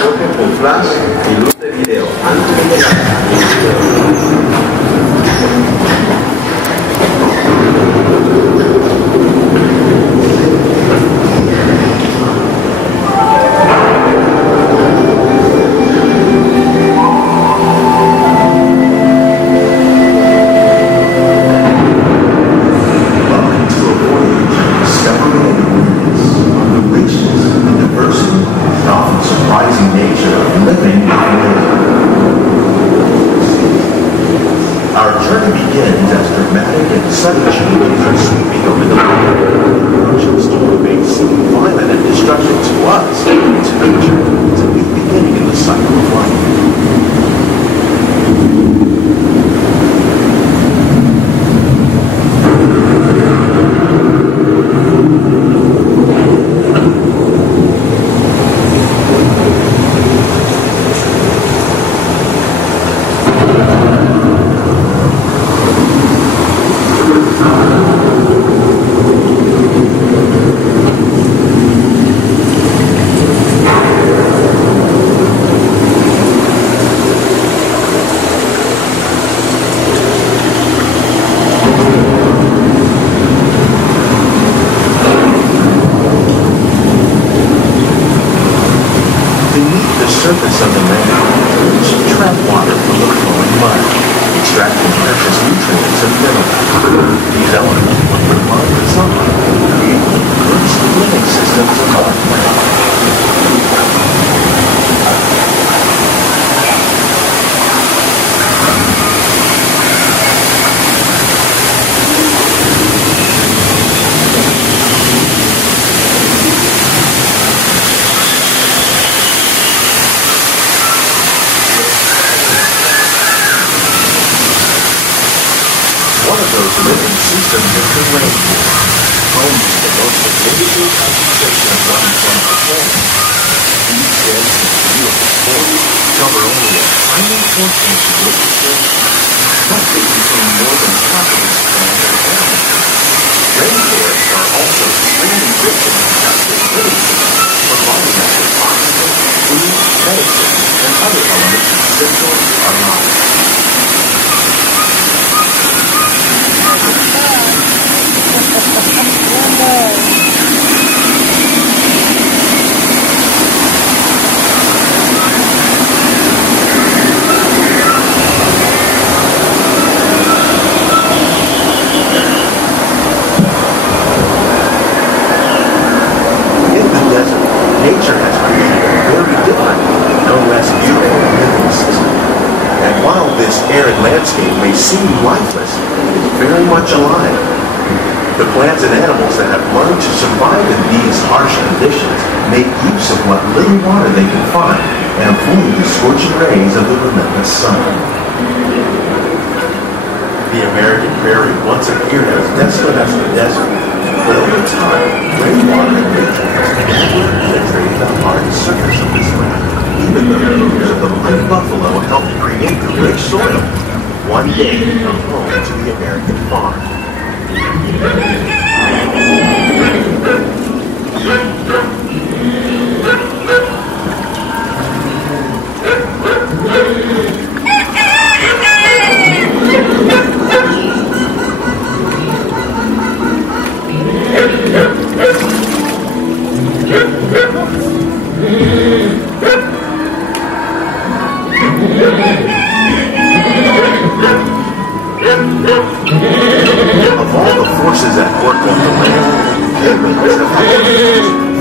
enfoque con flash y luz de video antes de llegar a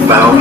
found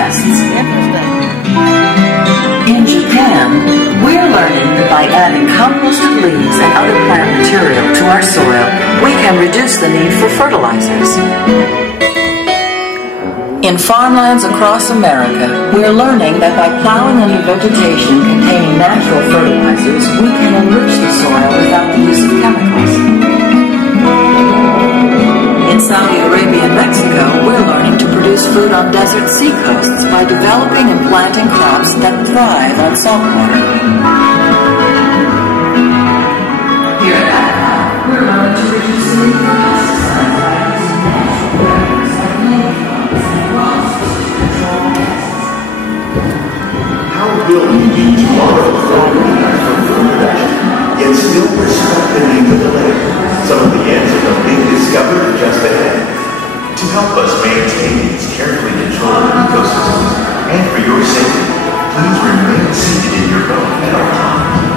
pests. In Japan, we're learning that by adding composted leaves and other plant material to our soil, we can reduce the need for fertilizers. In farmlands across America, we're learning that by plowing under vegetation containing natural fertilizers, we can enrich the soil without the use of chemicals. In Saudi Arabia and Mexico, we're learning to produce food on desert seacoasts by developing and planting crops that thrive on salt water. Here at EPCOT, we're learning to reduce the need for pesticides by using natural weapons like flamethrowers and rocks to control pests. How will we be tomorrow for food production, yet still respect the need of the land? Some of the answers are being discovered just ahead. To help us maintain these carefully controlled ecosystems, and for your safety, please remain seated in your boat at all times.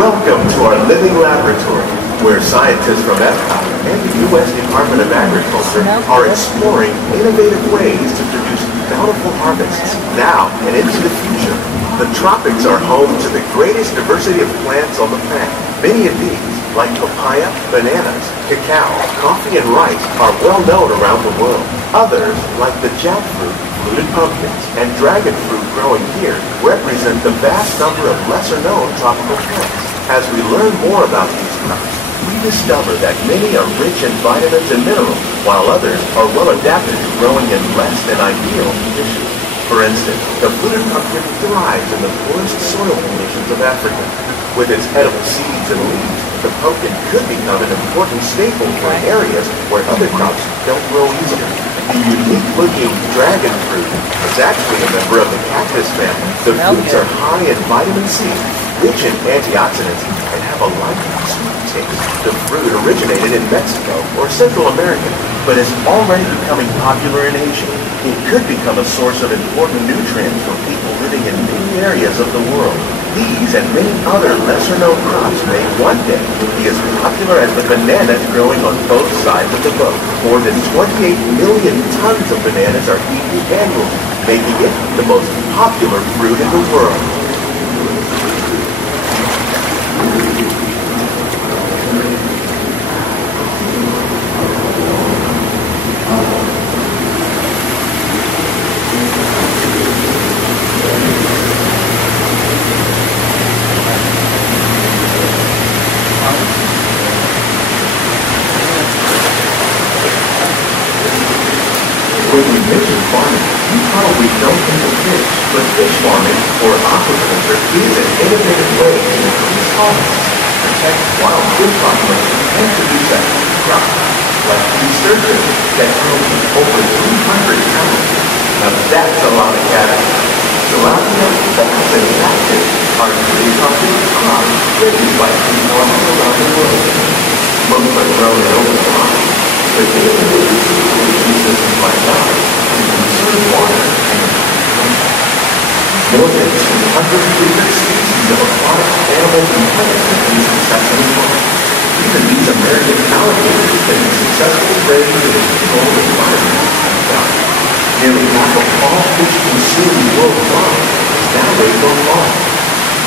Welcome to our living laboratory, where scientists from EPCOT and the U.S. Department of Agriculture are exploring innovative ways to produce bountiful harvests now and into the future. The tropics are home to the greatest diversity of plants on the planet. Many of these, like papaya, bananas, cacao, coffee, and rice, are well known around the world. Others, like the jackfruit, fluted pumpkins, and dragon fruit growing here, represent the vast number of lesser-known tropical plants. As we learn more about these crops, we discover that many are rich in vitamins and minerals, while others are well adapted to growing in less than ideal conditions. For instance, the fluted pumpkin thrives in the poorest soil conditions of Africa. With its edible seeds and leaves, the pumpkin could become an important staple for areas where other crops don't grow easily. The unique-looking dragon fruit is actually a member of the cactus family. The fruits are high in vitamin C, rich in antioxidants, and have a light, sweet taste. The fruit originated in Mexico or Central America, but is already becoming popular in Asia. It could become a source of important nutrients for people living in many areas of the world. These and many other lesser-known crops may one day be as popular as the bananas growing on both sides of the boat. More than 28 million tons of bananas are eaten annually, making it the most popular fruit in the world. When we mention farming, you probably don't think of fish, but fish farming, or aquaculture, is an innovative way to increase harvests, protect wild food populations, and produce a healthy crop, like these sturgeons that grow over 300 pounds. Now that's a lot of cabbage. Tilapia, bass, and catfish are pretty popular crops raised by food farmers around the world. Most are grown in open ponds, but innovative recirculation systems like ours can conserve water and more than 200 different species of aquatic animals and plants have been successfully farmed. Even these American alligators can be successfully raised in a controlled environment and died. Nearly half of all fish consumed worldwide is now raised on farms.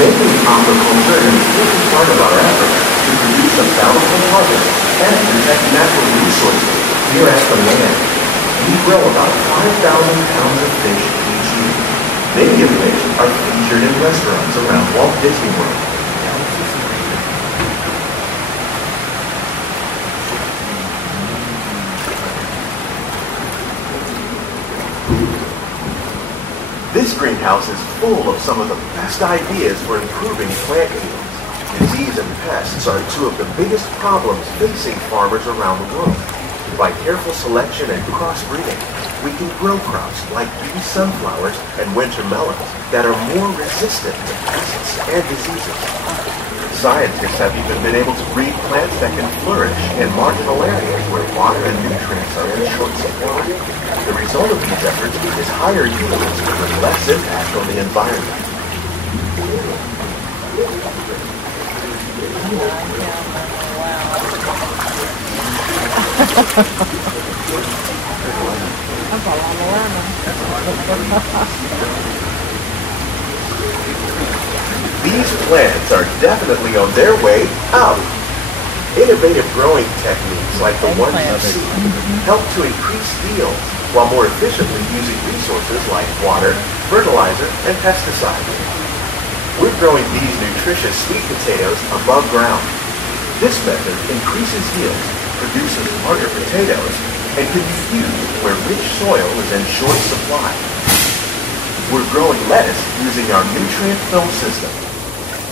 Making aquaculture an important part of our effort to produce a bountiful harvest and protect natural resources here at the land. We grow about 5,000 pounds of fish each year, many of which are featured in restaurants around Walt Disney World. This greenhouse is full of some of the best ideas for improving plant yields. Disease and pests are two of the biggest problems facing farmers around the world. By careful selection and crossbreeding, we can grow crops like these sunflowers and winter melons that are more resistant to pests and diseases. Scientists have even been able to breed plants that can flourish in marginal areas where water and nutrients are in short supply. The result of these efforts is higher yields with less impact on the environment. These plants are definitely on their way out. Innovative growing techniques like the ones you see help to increase yields while more efficiently using resources like water, fertilizer, and pesticides. We're growing these nutritious sweet potatoes above ground. This method increases yield, produces larger potatoes, and can be used where rich soil is in short supply. We're growing lettuce using our nutrient film system.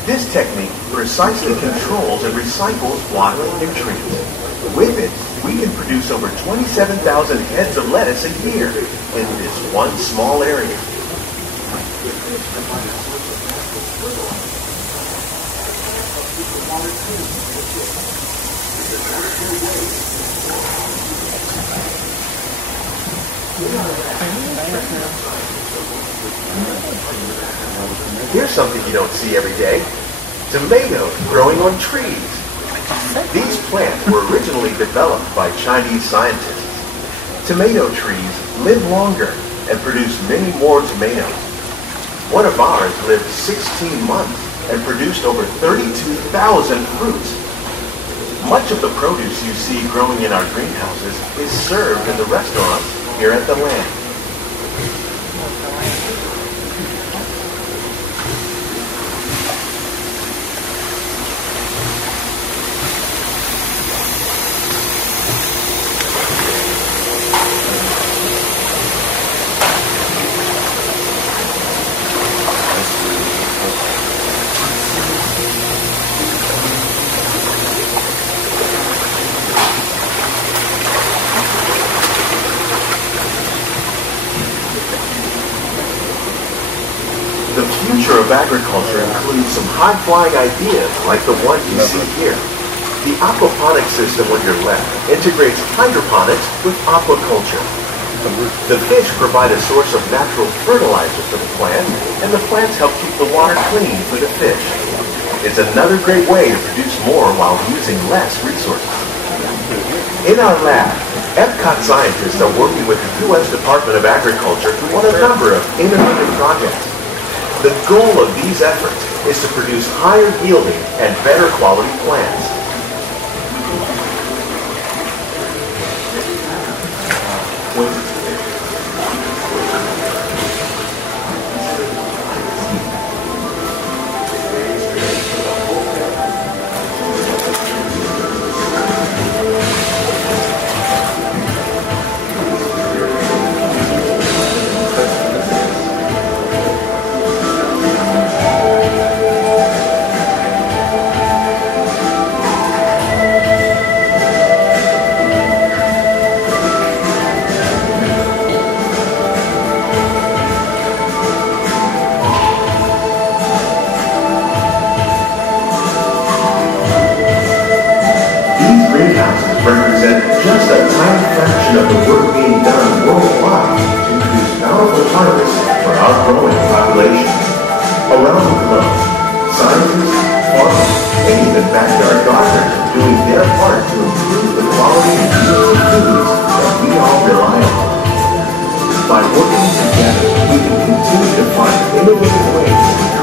This technique precisely controls and recycles water and nutrients. With it, we can produce over 27,000 heads of lettuce a year in this one small area. Here's something you don't see every day. Tomatoes growing on trees. These plants were originally developed by Chinese scientists. Tomato trees live longer and produce many more tomatoes. One of ours lived 16 months and produced over 32,000 fruits. Much of the produce you see growing in our greenhouses is served in the restaurants here at the Land. The future of agriculture includes some high-flying ideas like the one you see here. The aquaponics system on your left integrates hydroponics with aquaculture. The fish provide a source of natural fertilizer for the plants, and the plants help keep the water clean for the fish. It's another great way to produce more while using less resources. In our lab, EPCOT scientists are working with the U.S. Department of Agriculture on a number of innovative projects. The goal of these efforts is to produce higher yielding and better quality plants. Represent just a tiny fraction of the work being done worldwide to produce bountiful harvests for our growing population. Around the globe, scientists, farmers, and even backyard gardeners are doing their part to improve the quality and yield of foods that we all rely on. By working together, we can continue to find innovative ways